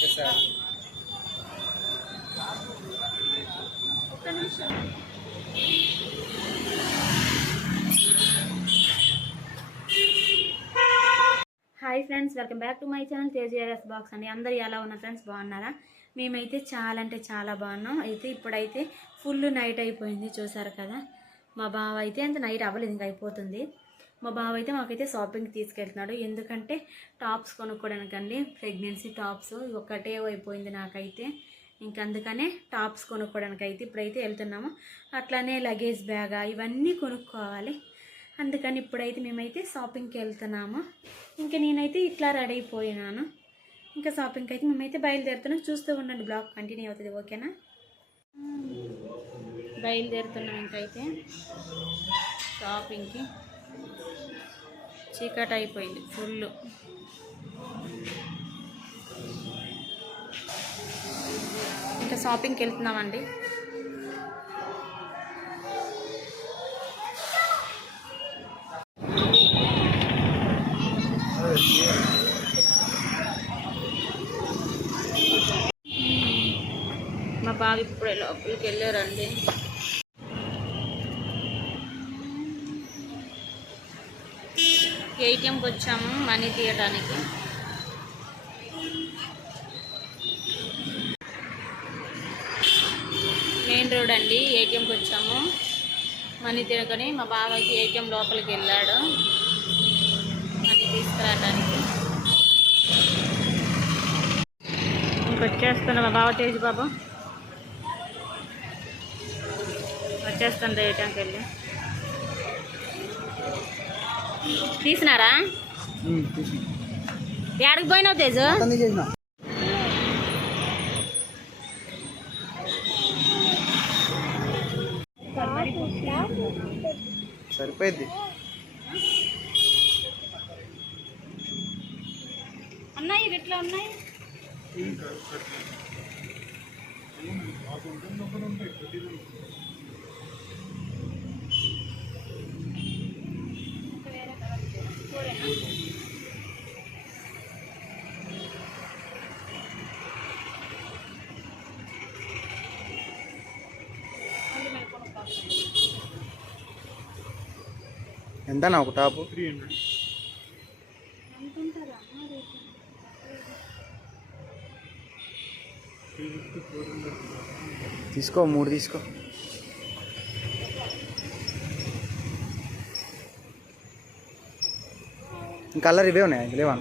Hi friends, welcome back to my channel తేజీఆర్ఎస్ box అండి. అందరూ ఎలా ఉన్నారు ఫ్రెండ్స్? బాగున్నారా? మేమైతే చాలా అంటే చాలా బాగున్నాం. అయితే ఇప్పుడైతే ఫుల్ నైట్ అయిపోయింది, చూసారు కదా. మా బావ అయితే అంత నైట్ అవ్వలేదు, ఇంకా అయిపోతుంది. మా బావ అయితే మాకైతే షాపింగ్కి తీసుకెళ్తున్నాడు. ఎందుకంటే టాప్స్ కొనుక్కోవడానికండి. ప్రెగ్నెన్సీ టాప్స్ ఒకటే అయిపోయింది నాకైతే. అందుకనే టాప్స్ కొనుక్కోవడానికి అయితే ఇప్పుడైతే వెళ్తున్నాము. అట్లానే లగేజ్ బ్యాగ్ ఇవన్నీ కొనుక్కోవాలి. అందుకని ఇప్పుడైతే మేమైతే షాపింగ్కి వెళ్తున్నాము. నేనైతే ఇట్లా రెడీ అయిపోయినాను. షాపింగ్కి అయితే మేమైతే బయలుదేరుతున్నాం. చూస్తూ ఉండండి, బ్లాగ్ కంటిన్యూ అవుతుంది, ఓకేనా? బయలుదేరుతున్నాం ఇంకైతే షాపింగ్కి. చీకటి అయిపోయింది ఫుల్. షాపింగ్కి వెళ్తున్నామండి. మా బాగా ఇప్పుడే లోపలికి వెళ్ళారండి. ఏటీఎంకి వచ్చాము మనీ తీయడానికి. మెయిన్ రోడ్ అండి. ఏటీఎంకి వచ్చాము మనీ తీయకని. మా బావ అయితే ఏటీఎం లోపలికి వెళ్ళాడు మనీ తీసుకురావడానికి. వచ్చేస్తున్నా మా బావ, తేజ్ బాబు వచ్చేస్తుండ్రు ఏటీఎంకి వెళ్ళి. తీసినారా? ఎక్కడికి పోయినావు తేజు? సరిపోయింది అన్నాయి, ఎట్లా ఉన్నాయి? ఎంతనా ఒక టాపు? 300. తీసుకో, 3 తీసుకో. కలర్ ఇవే ఉన్నాయి, లేవా?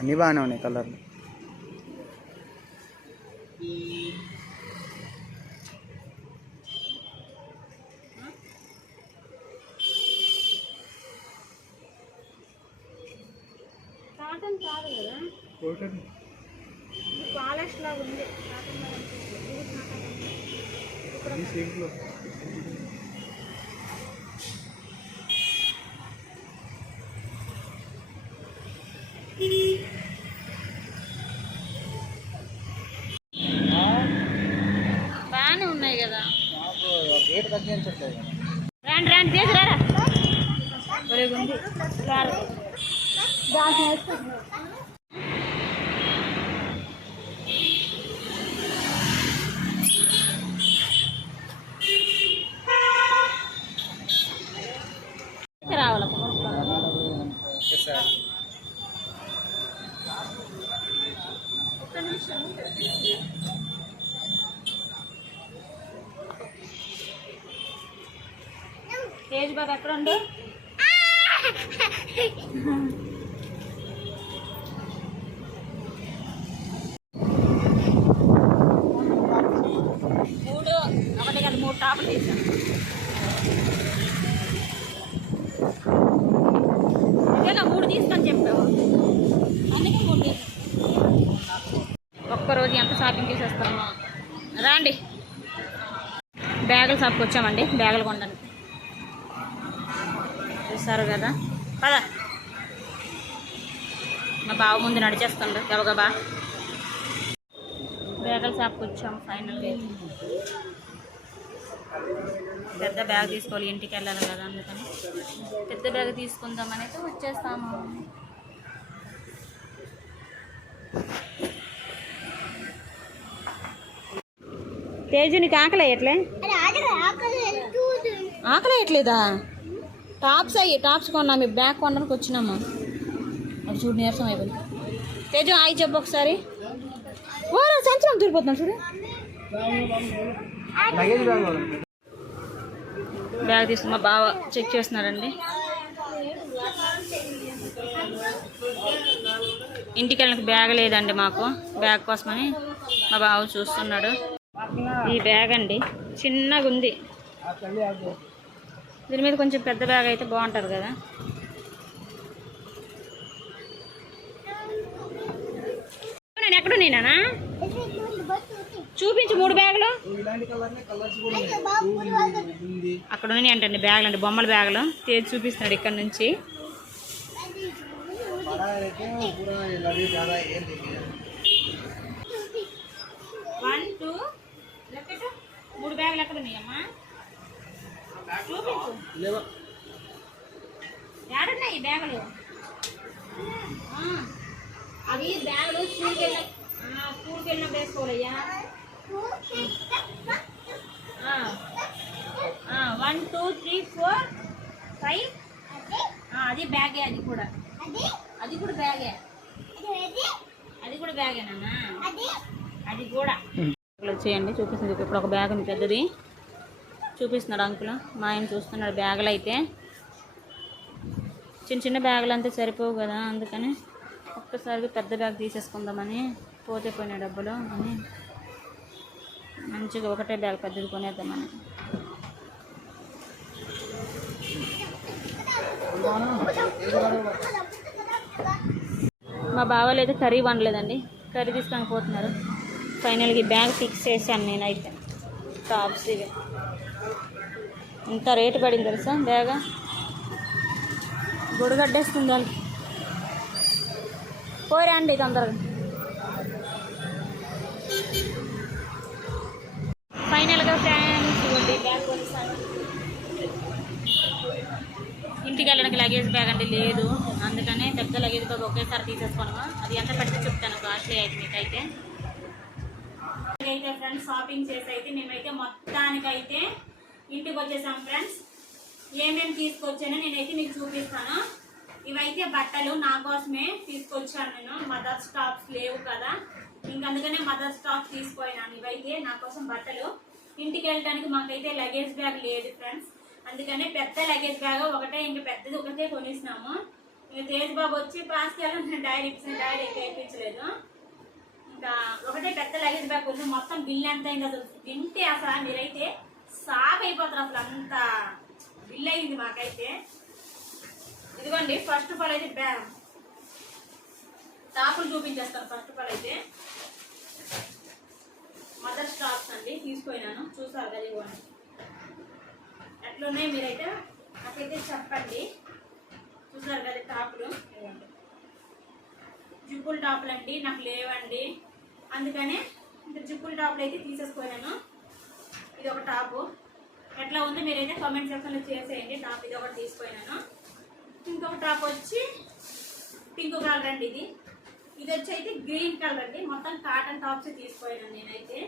అన్నీ బాగానే ఉన్నాయి కలర్లు. కాటన్ కాదు కదా, కాటన్ పాలిష్ లాగా ఉంది. ఈ సేమ్లో బాగానే ఉన్నాయి కదా. రేట్ తగ్గించట్లేదు. రండి రండి తీసుకురారా. ఉంది రావాలి. తేజ్ బాబు ఎక్కడ ఉండు? ఒకటి కదా 3 టాపులు తీసాను. ఇదేనా 3 తీసుకొని చెప్పావు? అందుకే 3 తీసాను. ఒక్కరోజు ఎంత షాపింగ్ చేసేస్తామో. రాండి, బ్యాగులు షాప్కి వచ్చామండి, బ్యాగులు కొనడానికి. చూస్తారు కదా, పద. మా బావ ముందు నడిచేస్తుండ్రు గబగబా. బ్యాగుల షాప్కి వచ్చాము ఫైనల్గా. పెద్ద బ్యాగ్ తీసుకోవాలి, ఇంటికి వెళ్ళాలి కదా, అందుకని పెద్ద బ్యాగ్ తీసుకుందామని అయితే వచ్చేస్తాము. తేజు నీకు ఆకలి వేయట్లే? ఆకలి వేయట్లేదా? టాప్స్ అయ్యి టాప్స్ కొన్నా, మీ బ్యాగ్ కొనడానికి వచ్చినాము. అది చూడు నీరసం అయిపోయింది. తేజు ఆయి చెప్పు ఒకసారి. ఓ సంచలం దూరిపోతున్నాం చూడు. లగేజ్ బ్యాగ్ బ్యాగ్ తీసుకుని మా బావ చెక్ చేస్తున్నారండి. ఇంటికి వెళ్ళడానికి బ్యాగ్ లేదండి మాకు. బ్యాగ్ కోసమని మా బావ చూస్తున్నాడు. ఈ బ్యాగ్ అండి చిన్నగా ఉంది. దీని మీద కొంచెం పెద్ద బ్యాగ్ అయితే బాగుంటుంది కదా. నేను ఎక్కడున్నానా? చూపించు 3 బ్యాగులు. అక్కడ ఉన్నాయి అంటండి బ్యాగులు, అంటే బొమ్మల బ్యాగులు. తేజ్ చూపిస్తున్నాడు ఇక్కడ నుంచి. వన్ టూ 3 బ్యాగులు ఎక్కడ ఉన్నాయమ్మా? చూపించు. ఏడున్నాయి బ్యాగులు? అవి బ్యాగులు స్కూల్కి వెళ్ళిన వేసుకోవాలయ్యా. 1 2 3 4 5. అది బ్యాగే. అది కూడా బ్యాగే. అది కూడా బ్యాగేనా? అది కూడా వచ్చేయండి. చూపిస్తుంది ఇప్పుడు ఒక బ్యాగ్ ఉంది పెద్దది. చూపిస్తున్నాడు అంకుల్. మా ఆయన చూస్తున్నాడు. బ్యాగులు అయితే చిన్న చిన్న బ్యాగులు అంతే సరిపోవు కదా, అందుకని ఒక్కసారిగా పెద్ద బ్యాగ్ తీసేసుకుందామని. పోతే పోయిన డబ్బులు అని మంచిగా ఒకటే బ్యాగ్ పెద్దది కొనేద్దామని. మా బావలు అయితే కర్రీ వండలేదండి. కర్రీ తీసుకొని పోతున్నారు. ఫైనల్గా ఈ బ్యాగ్ ఫిక్స్ చేశాను నేనైతే. టాప్స్ ఇవి ఇంత రేటు పడింది తెలుసా బ్యాగ్. గొడుగడ్డేస్తుంది వాళ్ళకి. పోరండి తొందరగా. ఫైనల్గా ఫ్రెండ్స్ ఇవ్వండి బ్యాగ్ కొనిస్తాను. ఇంటికి వెళ్ళడానికి లగేజ్ బ్యాగ్ అంటే లేదు, అందుకనే పెద్ద లగేజ్ బ్యాగ్ ఒకేసారి తీసేసుకోను. అది ఎంత పెడితే చెప్తాను, కాస్ట్లీ అయితే మీకైతే. అయితే ఫ్రెండ్స్ షాపింగ్ చేసి అయితే మేమైతే మొత్తానికైతే ఇంటికి వచ్చేసాం ఫ్రెండ్స్. ఏమేమి తీసుకొచ్చానో నేనైతే మీకు చూపిస్తాను. ఇవైతే బట్టలు నా కోసమే తీసుకొచ్చాను నేను. మదర్స్ టాప్స్ లేవు కదా, ఇంకందుకనే మదర్స్ టాప్స్ తీసుకుపోయినాను. ఇవైతే నా కోసం బట్టలు. ఇంటికి వెళ్ళడానికి మాకైతే లగేజ్ బ్యాగ్ లేదు ఫ్రెండ్స్, అందుకనే పెద్ద లగేజ్ బ్యాగ్ ఒకటే, ఇంకా పెద్దది ఒకటే కొనిస్తున్నాము. ఇంకా తేజ్ బాబు వచ్చి పాస్కెళ్ళి డైరీ అయితే ఇప్పించలేదు. ఇంకా ఒకటే పెద్ద లగేజ్ బ్యాగ్ కొంచెం. మొత్తం బిల్ ఎంత అయింది అసలు వింటే అసలు మీరైతే సాగ్ అయిపోతారు. అసలు అంత బిల్ అయింది మాకైతే. ఇదిగోండి ఫస్ట్ ఆఫ్ ఆల్ అయితే బ్యాగ్ టాపులు చూపించేస్తాను. ఫస్ట్ ఆఫ్ ఆల్ అయితే మదర్స్ టాప్స్ అండి తీసుకున్నాను. చూసారు కదా ఇవ్వండి ఎట్లున్నాయి, మీరైతే నాకైతే చెప్పండి. చూసారు కదా టాపులు, ఇవ్వండి జిప్పుల టాపులు అండి. నాకు లేవండి, అందుకనే ఇంత జిప్పుల టాపులు అయితే తీసేసుకున్నాను. ఇది ఒక టాపు. ఎట్లా ఉందో మీరైతే కామెంట్ సెక్షన్లో చేసేయండి. టాప్ ఇది ఒకటి తీసుకున్నాను. ఇంకొక టాప్ వచ్చి పింక్ కలర్ అండి. ఇది వచ్చి అయితే గ్రీన్ కలర్ అండి. మొత్తం కాటన్ టాప్స్ తీసుకున్నాను నేనైతే.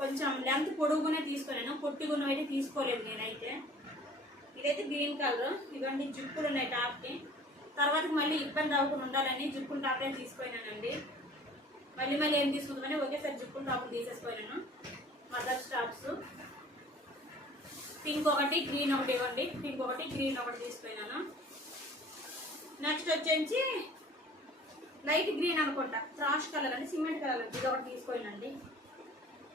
కొంచెం లెంత్ పొడుగునే తీసుకున్నాను, పొట్టిగున్నవి అయితే తీసుకోలేదు నేనైతే. ఇదైతే గ్రీన్ కలర్. ఇవన్నీ జిప్పులు ఉన్నాయి టాప్కి. తర్వాత మళ్ళీ ఇబ్బంది అవ్వకుండా ఉండాలని జిప్పుల టాప్లే తీసుకున్నానండి. మళ్ళీ ఏం తీసుకుందామని ఒకేసారి జిప్పుల టాప్లు తీసేసుకున్నాను. మదర్స్ టాప్స్ పింక్ ఒకటి గ్రీన్ ఒకటి ఇవ్వండి. పింక్ ఒకటి గ్రీన్ ఒకటి తీసుకున్నాను. నెక్స్ట్ వచ్చేసి లైట్ గ్రీన్ అనుకుంటా, ట్రాష్ కలర్ అండి, సిమెంట్ కలర్ ఇది ఒకటి తీసుకున్నానండి.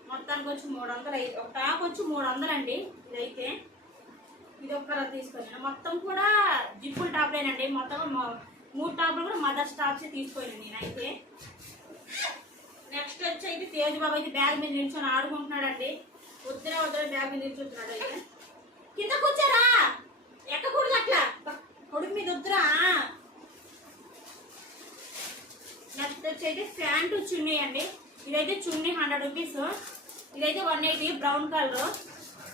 మొత్తానికి వచ్చి 300. ఒక టాప్ వచ్చి 300 అండి. ఇదైతే ఇది ఒక కలర్ తీసుకున్నాను. మొత్తం కూడా జిప్పుల టాప్లేనండి. మొత్తం 3 టాప్లు కూడా మదర్స్ టాప్స్ తీసుకున్నాను నేనైతే. నెక్స్ట్ వచ్చి అయితే తేజ్ బాబు అయితే బ్యాగ్ మీద నిల్చొని ఆడుకుంటున్నాడండి. వద్దున బ్యాగ్ మీద నిల్చుంటున్నాడు. అయితే కింద కూర్చోరా, ఎక్కకూడదు అట్లా, కొడుకు మీద వద్దురా. నెక్స్ట్ వచ్చి అయితే ప్యాంటు చున్నీ అండి. ఇదైతే చున్నీ 100 రూపీస్. ఇదైతే 180 బ్రౌన్ కలర్.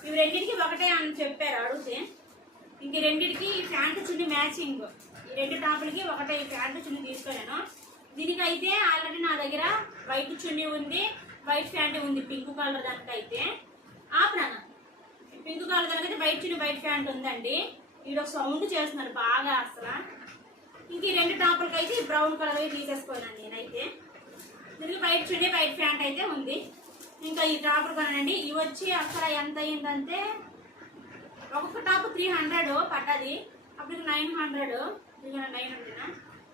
ఇవి రెండింటికి ఒకటే అని చెప్పారు అడిగితే. ఇంక రెండింటికి ప్యాంటు చున్నీ మ్యాచింగ్. ఈ 2 టాపులకి ఒకటే ఈ ప్యాంటు చున్నీ తీసుకున్నాను. దీనికైతే ఆల్రెడీ నా దగ్గర వైట్ చున్నీ ఉంది, వైట్ ప్యాంట్ ఉంది. పింక్ కలర్ దానికైతే ఆపరానా పింక్ కలర్ దానికైతే వైట్ చున్నీ వైట్ ప్యాంట్ ఉందండి. వీడు ఒక సౌండ్ చేస్తున్నారు బాగా అసలు. ఇంక ఈ 2 టాపులకి అయితే బ్రౌన్ కలర్ తీసేసుకోవాలండి నేనైతే. దీనికి వైట్ చున్నీ వైట్ ప్యాంట్ అయితే ఉంది. ఇంకా ఈ టాపులు కొనండి. ఇవి వచ్చి అక్కడ ఎంత అయ్యిందంటే ఒక్కొక్క టాప్ 300 పడ్డది. అప్పుడు 900 900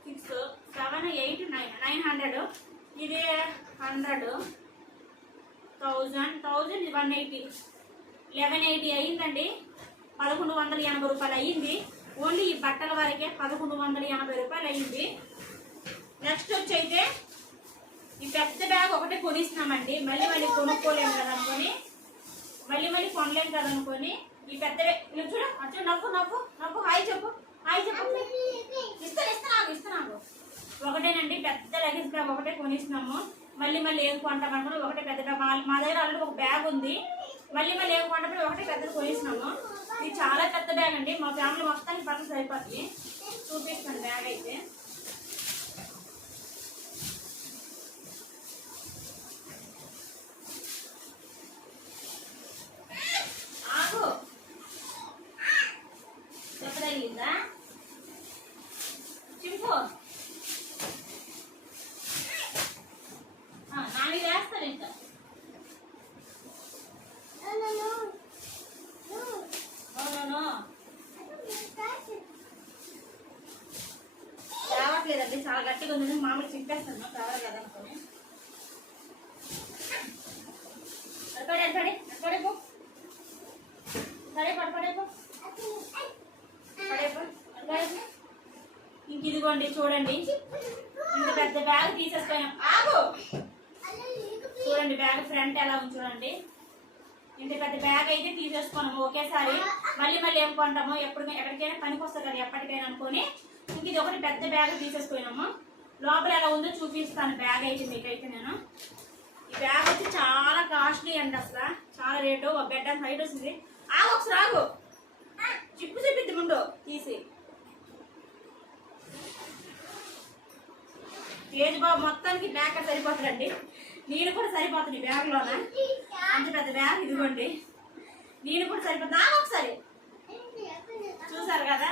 6 7 8 900 ఇది 100 1000 1000 180 1180 అయ్యిందండి. 1180 రూపాయలు అయ్యింది. ఓన్లీ ఈ బట్టల వరకే 1180 రూపాయలు అయ్యింది. నెక్స్ట్ వచ్చి అయితే ఈ పెద్ద బ్యాగ్ ఒకటే కొనిస్తున్నామండి. మళ్ళీ మళ్ళీ కొనుక్కోలేము కదా అనుకొని, మళ్ళీ కొనలేము కదా అనుకొని ఈ పెద్ద బ్యాగ్ చూడ అచ్చా నవ్వు నవ్వు నవ్వు హాయ్ చెప్పు హాయ్ చెప్పు. ఇస్తున్నాను ఒకటేనండి. పెద్ద లగేజ్ బ్యాగ్ ఒకటే కొనిస్తున్నాము. మళ్ళీ ఏం కొంటామనుకుని ఒకటే పెద్ద బ్యాగ్. మా దగ్గర ఆల్రెడీ ఒక బ్యాగ్ ఉంది. మళ్ళీ ఏం కొంటామని ఒకటే పెద్దది కొనిస్తున్నాము. ఇది చాలా పెద్ద బ్యాగ్ అండి. మా ఫ్యామిలీ మొత్తానికి బట్టలు సరిపోతుంది. చూపిస్తాను బ్యాగ్ అయితే. ఆగు చెప్పదగిందా చింపు నాలుగు వేస్తారు ఇంకా. రావట్లేదండి, చాలా గట్టిగా ఉంది. మామూలు చింపేస్తాను కావాలి కదా అనుకోని. ఇంక ఇదిగోండి చూడండి, ఇంత పెద్ద బ్యాగ్ తీసేసుకున్నాం. ఆగు చూడండి బ్యాగ్ ఫ్రంట్ ఎలా ఉంది చూడండి. ఇంత పెద్ద బ్యాగ్ అయితే తీసేసుకున్నాము ఒకేసారి. మళ్ళీ ఏం కొంటాము ఎక్కడికైనా పనికి వస్తుంది కదా ఎప్పటికైనా అనుకొని ఇంక ఇది ఒకటి పెద్ద బ్యాగ్ తీసేసుకున్నాము. లోపల ఎలా ఉందో చూపిస్తాను బ్యాగ్ అయితే మీకైతే. నేను ఈ బ్యాగ్ వచ్చి చాలా కాస్ట్లీ అండి, అసలు చాలా రేటు. ఒక బెడ్ అండ్ హైట్ వస్తుంది. ఆగు ఒకసారి ఆగు, చిప్పు చూపిద్ది ముందు తీసి. తేజ్ బాబు మొత్తానికి బ్యాగ్ సరిపోతుందండి. నేను కూడా సరిపోతుంది బ్యాగ్లోన. అంత పెద్ద బ్యాగ్ ఇదిగోండి, నేను కూడా సరిపోతుంది. ఒకసారి చూసారు కదా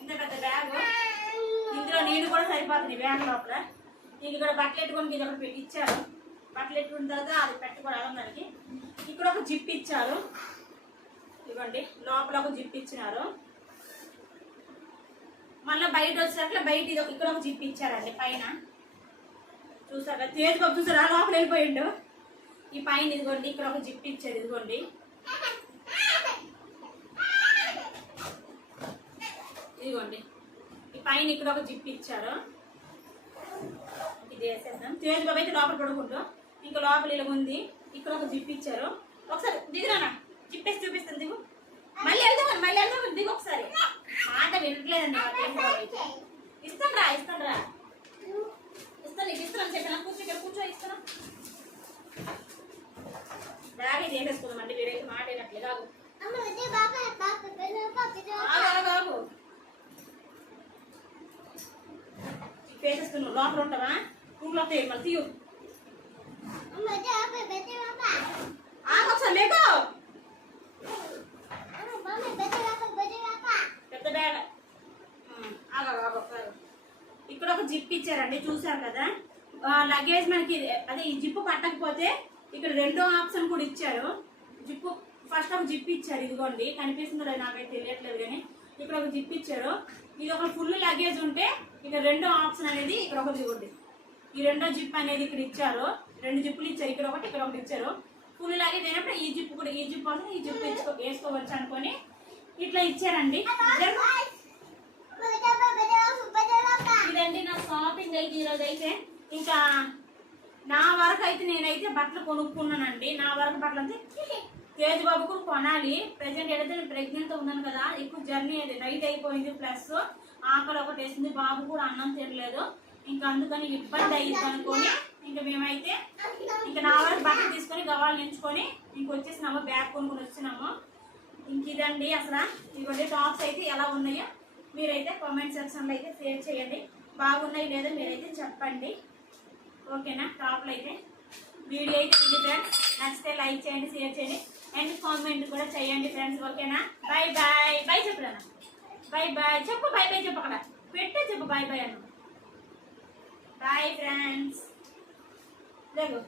ఇంత పెద్ద బ్యాగ్. ఇందులో నేను కూడా సరిపోతుంది బ్యాగ్ లోపల. నేను ఇక్కడ బట్టలు ఎట్టుకొని ఇది ఒకటి పెట్టి ఇచ్చారు. బట్టలు ఎట్టుకున్న తర్వాత అది పెట్టుకోవడం దానికి. ఇక్కడ ఒక జిప్ ఇచ్చారు ఇదిగోండి, లోపల ఒక జిప్ ఇచ్చినారు. మళ్ళీ బయట వచ్చేసరికి బయట ఇక్కడ ఒక జిప్ ఇచ్చారండి పైన. చూసారు కదా తేజ్ బాబు చూసారా లోపల వెళ్ళిపోయిండు. ఈ పైన ఇదిగోండి ఇక్కడ ఒక జిప్ ఇచ్చారు. ఇదిగోండి ఇదిగోండి ఈ పైన ఇక్కడ ఒక జిప్ ఇచ్చారు. ఇది వేసేద్దాం. తేజ్ బాబు అయితే లోపల పడుకుంటాం. ఇంకా లోపల ఇలా ఉంది. ఇక్కడ ఒక జిప్ ఇచ్చారు. ఒకసారి దిగురానా, జిప్పేసి చూపిస్తాను. దిగు మళ్ళీ వెళ్దాం దిగు ఒకసారి. మాట వినట్లేదండి మా తేజ్ బాబు అయితే. ఇస్తాను రా నీకు ఇస్తున్నాను చెప్పిన కూర్చో ఇస్తాను. బ్యాగ్ అయితే వేసేసుకుందామండి. వీడైతే మాట వినట్లే. కాదు వేసేస్తున్నావు. లోపల ఉంటావా? రూమ్లో వస్తాయి మళ్ళీ తీయు. ఒకసారి లేకో పెద్ద బ్యాగ్. ఇక్కడ ఒక జిప్ ఇచ్చారండి చూసారు కదా. లగేజ్ మనకి అదే ఈ జిప్పు పట్టకపోతే ఇక్కడ రెండో ఆప్షన్ కూడా ఇచ్చారు. జిప్పు ఫస్ట్ ఒక జిప్ ఇచ్చారు. ఇదిగోండి కనిపిస్తుందో నాకైతే తెలియట్లేదు కానీ ఇక్కడ ఒక జిప్ ఇచ్చారు. ఇది ఒక ఫుల్ లగేజ్ ఉంటే ఇక్కడ రెండో ఆప్షన్ అనేది ఇక్కడ ఒకటి ఇవ్వండి. ఈ రెండో జిప్ అనేది ఇక్కడ ఇచ్చారు. 2 జిప్పులు ఇచ్చారు. ఇక్కడ ఒకటి ఇచ్చారు. ఫుల్ లగేజ్ అయినప్పుడు ఈ జిప్ కూడా ఈ జిప్ కోసం ఈ జిప్ వేసుకోవచ్చు అనుకొని ఇట్లా ఇచ్చారండి. ఇదండి నా షాపింగ్ అయితే ఈరోజు అయితే. ఇంకా నా వరకు అయితే నేనైతే బట్టలు కొనుక్కున్నానండి. నా వరకు బట్టలు అంటే తేజ్ బాబుకు కొనాలి. ప్రెసెంట్ ఏదైతే నేను ప్రెగ్నెంట్ ఉన్నాను కదా, ఎక్కువ జర్నీ అది నైట్ అయిపోయింది. ప్లస్ ఆకలి ఒకటి వేసింది. బాబు కూడా అన్నం తినలేదు. ఇంకా అందుకని ఇబ్బంది అయ్యింది అనుకొని ఇంకా మేమైతే ఇంకా నా వరకు బట్టలు తీసుకొని గవాళ్ళు నించుకొని ఇంకొచ్చేసినాము. బ్యాగ్ కొనుక్కొని వచ్చినాము. ఇంక ఇదండి అసలు. ఇవన్నీ టాప్స్ అయితే ఎలా ఉన్నాయో మీరైతే కామెంట్ సెక్షన్లో అయితే షేర్ చేయండి. బాగున్నాయి లేదో మీరైతే చెప్పండి. ఓకేనా? టాప్లు అయితే వీడియో అయితే ఇది ఫ్రెండ్స్. నచ్చితే లైక్ చేయండి, షేర్ చేయండి అండ్ కామెంట్ కూడా చేయండి ఫ్రెండ్స్. ఓకేనా? Bye bye. బాయ్ చెప్పురా. బాయ్ బాయ్ చెప్పు. బాయ్ బాయ్ చెప్పు. అక్కడ పెట్టే చెప్పు బాయ్ బాయ్ అను. Bye friends. లేవు